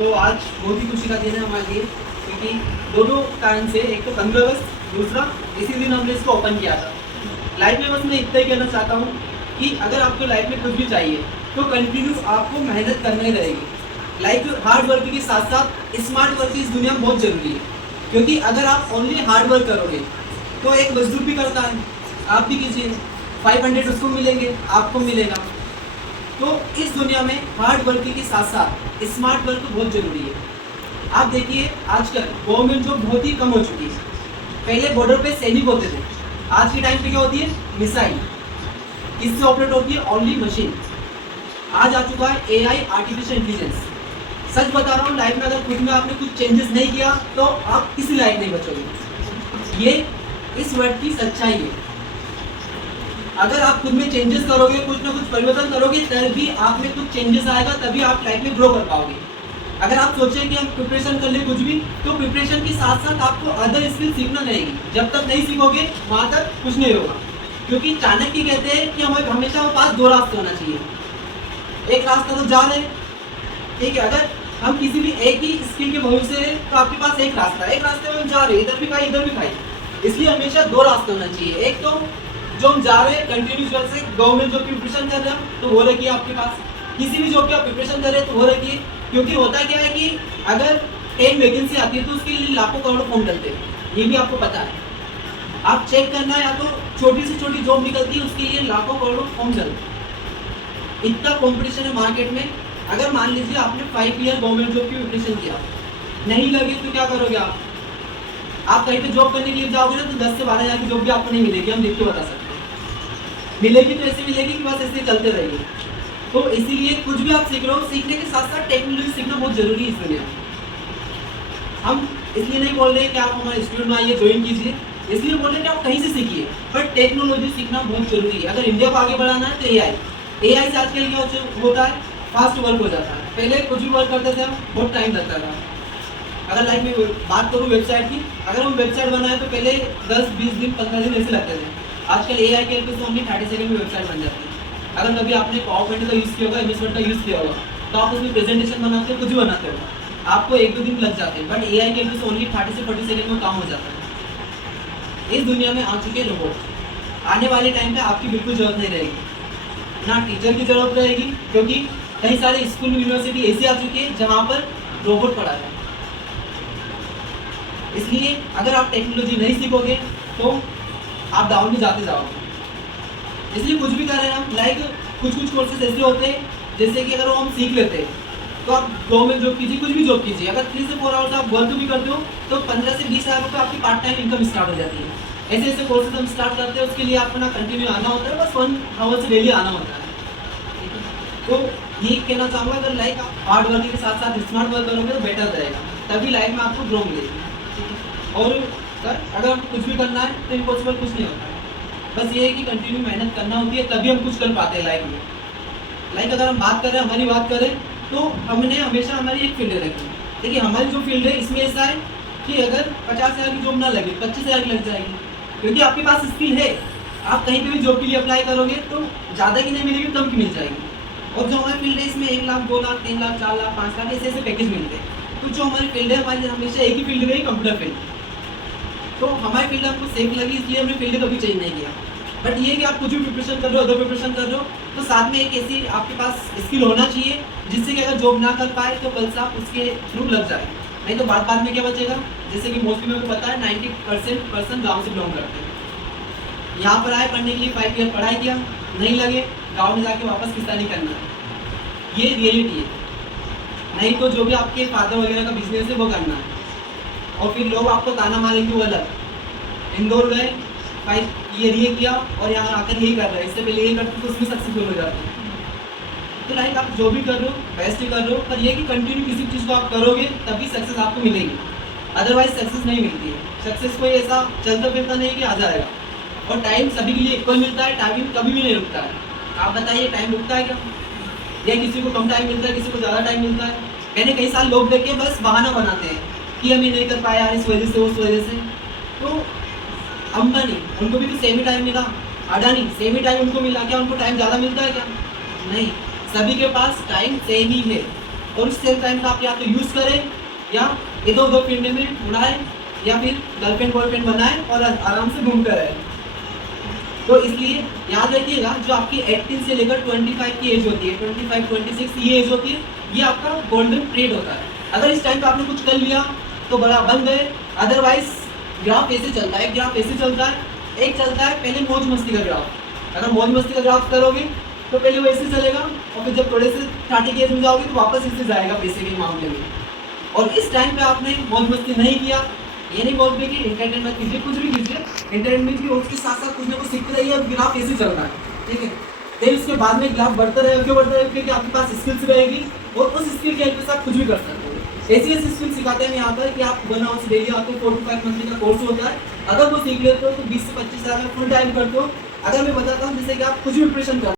तो आज बहुत ही खुशी का दिन है हमारे लिए, क्योंकि दोनों कारण से, एक तो 15 अगस्त, दूसरा इसी दिन हमने इसको ओपन किया था। लाइफ में बस मैं इतना ही कहना चाहता हूँ कि अगर आपको लाइफ में कुछ भी चाहिए तो कंटिन्यू आपको मेहनत करना ही रहेगी। लाइक हार्ड वर्क के साथ साथ स्मार्ट वर्क इस दुनिया में बहुत ज़रूरी है, क्योंकि अगर आप ओनली हार्ड वर्क करोगे तो एक मजदूर भी करता है, आप भी कीजिए, 500 उसको मिलेंगे, आपको मिलेगा। तो इस दुनिया में हार्ड वर्क के साथ साथ स्मार्ट वर्क बहुत ज़रूरी है। आप देखिए आजकल गवर्नमेंट जॉब बहुत ही कम हो चुकी है। पहले बॉर्डर पे सैनिक होते थे, आज के टाइम पे क्या होती है, मिसाइल। इससे ऑपरेट होती है ओनली मशीन। आज आ चुका है एआई, आर्टिफिशियल इंटेलिजेंस। सच बता रहा हूँ, लाइफ में अगर खुद में आपने कुछ चेंजेस नहीं किया तो आप किसी लायक नहीं बचोगे। ये इस वर्ड की सच्चाई है। अगर आप खुद में चेंजेस करोगे, कुछ ना कुछ परिवर्तन करोगे, तभी आप में कुछ चेंजेस आएगा, तभी आप लाइफ में ग्रो कर पाओगे। अगर आप सोचें कि हम प्रिपरेशन कर ले कुछ भी, तो प्रिपरेशन के साथ साथ आपको अदर स्किल सीखना रहेगी। जब तक नहीं सीखोगे वहाँ तक कुछ नहीं होगा, क्योंकि चाणक्य कहते हैं कि हमें हमेशा पास दो रास्ते होना चाहिए। एक रास्ता तो जा रहे हैं, ठीक है, अगर हम किसी भी एक ही स्किल के भविष्य से, तो आपके पास एक रास्ता है, एक रास्ते में हम जा रहे हैं, इधर भी खाई इधर भी खाई। इसलिए हमेशा दो रास्ते होना चाहिए। एक तो जो हम जा रहे हैं कंटिन्यूस से गवर्नमेंट जॉब की प्रिपरेशन कर रहे हैं तो वो रखिए आपके पास, किसी भी जॉब की आप प्रिपरेशन कर रहे हैं तो वो रखिए। क्योंकि होता क्या है कि अगर 10 वैकेंसी आती है तो उसके लिए लाखों करोड़ों फॉर्म डलते हैं, ये भी आपको पता है। आप चेक करना, या तो छोटी से छोटी जॉब निकलती है उसके लिए लाखों करोड़ों फॉर्म डलते हैं। इतना कॉम्पिटिशन है मार्केट में। अगर मान लीजिए आपने 5 ईयर गवर्नमेंट जॉब की प्रिपरेशन किया, नहीं लगे तो क्या करोगे आप कहीं पे जॉब करने के लिए जाओगे ना, तो 10 से 12 हज़ार की जॉब भी आपको नहीं मिलेगी, हम देख के बता सकते हैं। मिलेगी तो ऐसे मिलेगी कि बस ऐसे चलते रहेंगे। तो इसीलिए कुछ भी आप सीख रहे हो, सीखने के साथ साथ टेक्नोलॉजी सीखना बहुत जरूरी है इस दुनिया में। हम इसलिए नहीं बोल रहे कि आप हमारे इंस्टीट्यूट में आइए, ज्वाइन कीजिए, इसलिए बोल रहे हैं कि आप कहीं से सीखिए, बट टेक्नोलॉजी सीखना बहुत जरूरी है। अगर इंडिया को आगे बढ़ाना है तो एआई से आजकल क्या होता है, फास्ट वर्क हो जाता है। पहले कुछ भी वर्क करते थे हम, बहुत टाइम लगता था। अगर लाइफ में बात करूँ वेबसाइट की, अगर हम वेबसाइट बनाए तो पहले 10, 20 दिन, 15 दिन ऐसे लगते थे। आजकल एआई के हेल्प से ओनली 30 सेकंड में वेबसाइट बन जाती है। अगर कभी आपने पावरपॉइंट का यूज़ किया होगा, एमएस वर्ड का यूज़ किया होगा, तो आप उसमें प्रेजेंटेशन बनाते हो, कुछ भी बनाते हो, आपको 1-2 दिन लग जाते हैं, बट एआई के हेल्प से ओनली 30 से 40 सेकंड में काम हो जाता है। इस दुनिया में आ चुके रोबोट, आने वाले टाइम पे आपकी बिल्कुल जरूरत नहीं रहेगी, ना टीचर की जरूरत रहेगी, क्योंकि कई सारे स्कूल यूनिवर्सिटी ऐसी आ चुकी है जहाँ पर रोबोट पढ़ा है। इसलिए अगर आप टेक्नोलॉजी नहीं सीखोगे तो आप डाउन में जाते जाओगे। इसलिए कुछ भी कर रहे हैं हम, लाइक कुछ कोर्सेज ऐसे होते हैं जैसे कि अगर वो हम सीख लेते हैं तो आप गवर्नमेंट जॉब कीजिए, कुछ भी जॉब कीजिए। अगर 3 से 4 आवर्स आप वर्क भी करते हो तो 15 से 20 हज़ार रुपये आपकी पार्ट टाइम इनकम स्टार्ट हो जाती है। ऐसे ऐसे कोर्सेज हम स्टार्ट करते हैं, उसके लिए आपको ना कंटिन्यू आना होता है, बस 1 आवर से डेली आना होता है। तो ये कहना चाहूँगा, अगर लाइक आप हार्ड वर्क के साथ साथ स्मार्ट वर्क करोगे तो बेटर रहेगा, तभी लाइफ में आपको ग्रो मिलेगी। और सर अगर कुछ भी करना है तो इम्पॉसिबल कुछ नहीं होता है, बस ये है कि कंटिन्यू मेहनत करना होती है, तभी हम कुछ कर पाते हैं लाइफ में। लाइक अगर हम बात करें, हमारी बात करें, तो हमने हमेशा हमारी एक फील्ड रखी। देखिए हमारी जो फील्ड है इसमें ऐसा है कि अगर 50 हज़ार की जॉब ना लगे, 25 हज़ार की लग जाएगी, क्योंकि आपके पास स्किल है। आप कहीं पर भी जॉब के लिए अप्लाई करोगे तो ज़्यादा की नहीं मिलेगी, कम की मिल जाएगी। और जो हमारी फील्ड है इसमें 1 लाख, 2 लाख, 3 लाख, 4 लाख, 5 लाख ऐसे ऐसे पैकेज मिलते हैं। तो जो हमारी फील्ड है, हमारी हमेशा एक ही फील्ड रही, कंप्यूटर फील्ड। तो हमारी फील्ड हमको सेफ लगी, इसलिए हमने फील्ड कभी चेंज नहीं किया। बट ये कि आप कुछ भी प्रिपरेशन कर रहे हो, अदर प्रिपरेशन कर रहे हो, तो साथ में एक ऐसी आपके पास स्किल होना चाहिए जिससे कि अगर जॉब ना कर पाए तो कल से आप उसके थ्रू लग जाए। नहीं तो बाद में क्या बचेगा, जैसे कि मोस्टली मेरे को पता है 90% पर्सन गाँव से बिलोंग करते हैं। यहाँ पर आए पढ़ने के लिए, 5 ईयर पढ़ाई किया, नहीं लगे, गाँव में जाके वापस किस्तानी करना है। ये रियलिटी है। नहीं तो जो भी आपके फादर वगैरह का बिजनेस है वो करना है। और फिर लोग आपको ताना मारेंगे वो अलग, इंदौर गए, 5 ईयर ये किया और यहाँ आकर यही कर रहे हैं, इससे पहले यही करते तो उसमें सक्सेसफुल हो जाते हैं। तो लाइक आप जो भी कर रहे हो बेस्ट ही कर रहे हो, पर ये कि कंटिन्यू किसी चीज़ को आप करोगे तभी सक्सेस आपको मिलेगी, अदरवाइज सक्सेस नहीं मिलती है। सक्सेस कोई ऐसा चलता फिरता नहीं कि आ जाएगा। और टाइम सभी के लिए इक्वल मिलता है, टाइमिंग कभी भी नहीं रुकता है। आप बताइए टाइम रुकता है क्या? या किसी को कम टाइम मिलता है, किसी को ज़्यादा टाइम मिलता है। मैंने कई साल लोग देखे बस बहाना बनाते हैं कि हम ये नहीं कर पाया इस वजह से, उस वजह से। तो अंबानी, उनको भी तो सेम ही टाइम मिला, अडानी सेम ही टाइम उनको मिला, क्या उनको टाइम ज़्यादा मिलता है क्या? नहीं, सभी के पास टाइम सेम ही है। और उस सेम टाइम का आप या तो यूज़ करें या इधर उधर फील्ड में उड़ाएं या फिर गर्लफ्रेंड बॉयफ्रेंड बनाएं और आराम से घूमते रहें। तो इसलिए याद रखिएगा, जो आपकी 18 से लेकर 25 की एज होती है, 25 26 ये एज होती है, ये आपका गोल्डन पीरियड होता है। अगर इस टाइम पे आपने कुछ कर लिया तो बड़ा बन गए, अदरवाइज ग्राफ ऐसे चलता है, ग्राफ ऐसे चलता है। एक चलता है पहले मौज मस्ती का ग्राफ, अगर मौज मस्ती का ग्राफ करोगे तो पहले वो ऐसे चलेगा और फिर जब थोड़े से 30 की एज में जाओगे तो वापस ऐसे जाएगा पैसे के मामले में। और इस टाइम पे आपने मौज मस्ती नहीं किया, ये नहीं बोलते कि एंटरटेनमेंट कीजिए, कुछ भी कीजिए, एंटरटेनमेंट की उसके साथ साथ कुछ ना कुछ सीखते रहिए। अब ग्राफ ऐसे चल रहा है, ठीक है, फिर उसके बाद में ग्राफ बढ़ता रहेगा। क्यों बढ़ता रहेगा? क्योंकि आपके पास स्किल्स रहेगी और उस स्किल के हेल्प के साथ कुछ भी कर सकते हो। ऐसी ऐसी स्किल सिखाते हैं यहाँ पर कि आप 1 आवर से डेली आते हो, 4 to 5 मंथली का कोर्स होता है। अगर वो सीख लेते हो तो 20 से 25 हज़ार फुल टाइम करते हो। अगर मैं बताता हूँ जैसे कि आप कुछ भी प्रिपरेशन कर